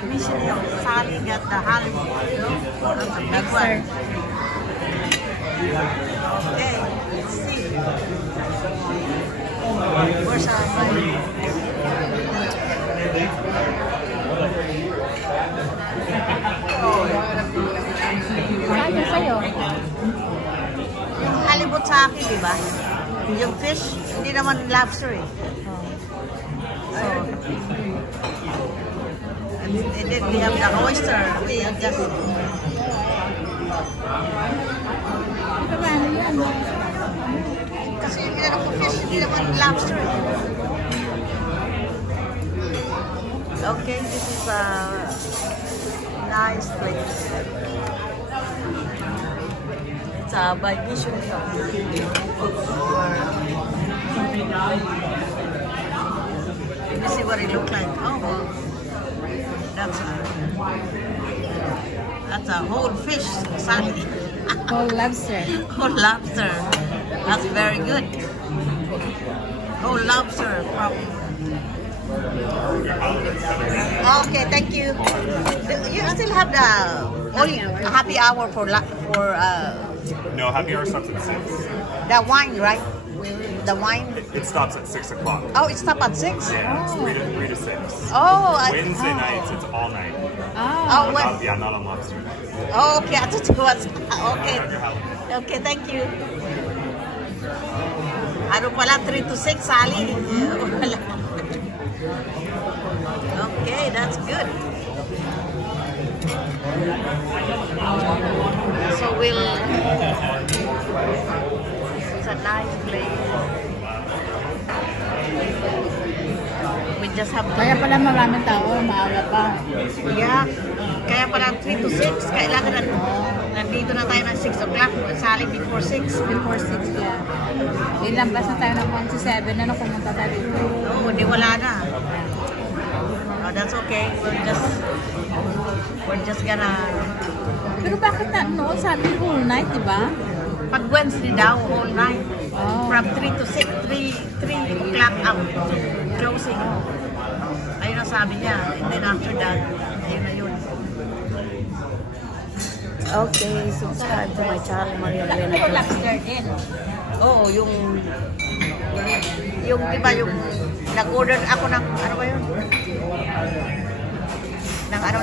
by Mission Hill. Sally got the halibut. That's a big one. Okay, let's see. Where's our money? Saan sa'yo? Yung halibut sa akin, di ba? Yung fish, hindi naman lobster eh. So, and then we have the oyster. We just... Kasi yung fish, hindi naman lobster eh. Okay, this is a nice place. It's a by Mission Hill. Let me see what it looks like. Oh, well, that's a whole fish, Sally. Whole lobster. Whole lobster. That's very good. Whole lobster from... Okay, thank you. You still have the happy hour for No, happy hour stops at 6. the wine, right? The wine. It stops at 6 o'clock. Oh, it stops at 6. Yeah, it's 3 to 6. Oh, Wednesday nights, it's all night. Oh, well. Yeah, not on lobster night. Oh, okay. I thought it was okay. Okay, thank you. Ano pala 3 to 6, Sally? Okay, that's good. So it's a nice place. We just have to... Kaya pala maraming tao, maaga pa. Yeah, kaya pala 3 to 6, kailangan na nandito na tayo ng 6 o'clock, Sally before 6. Before 6, yeah. Ilambas na tayo ng 1 to 7, ano pumunta tayo dito? Oo, di wala na. Oh, that's okay. We're just gonna... Pero bakit na, no, sabi whole night, di ba? Pag Wednesday daw, whole night. Oh. From 3 to 6, 3 o'clock up to closing. Ayun ang sabi niya. And then after that, ayun na yun. Okay, subscribe to my channel, Maria Elena. Pero lobster din. Oo, yung di ba yung nag-order ako ng, ano ba yun? Ng ano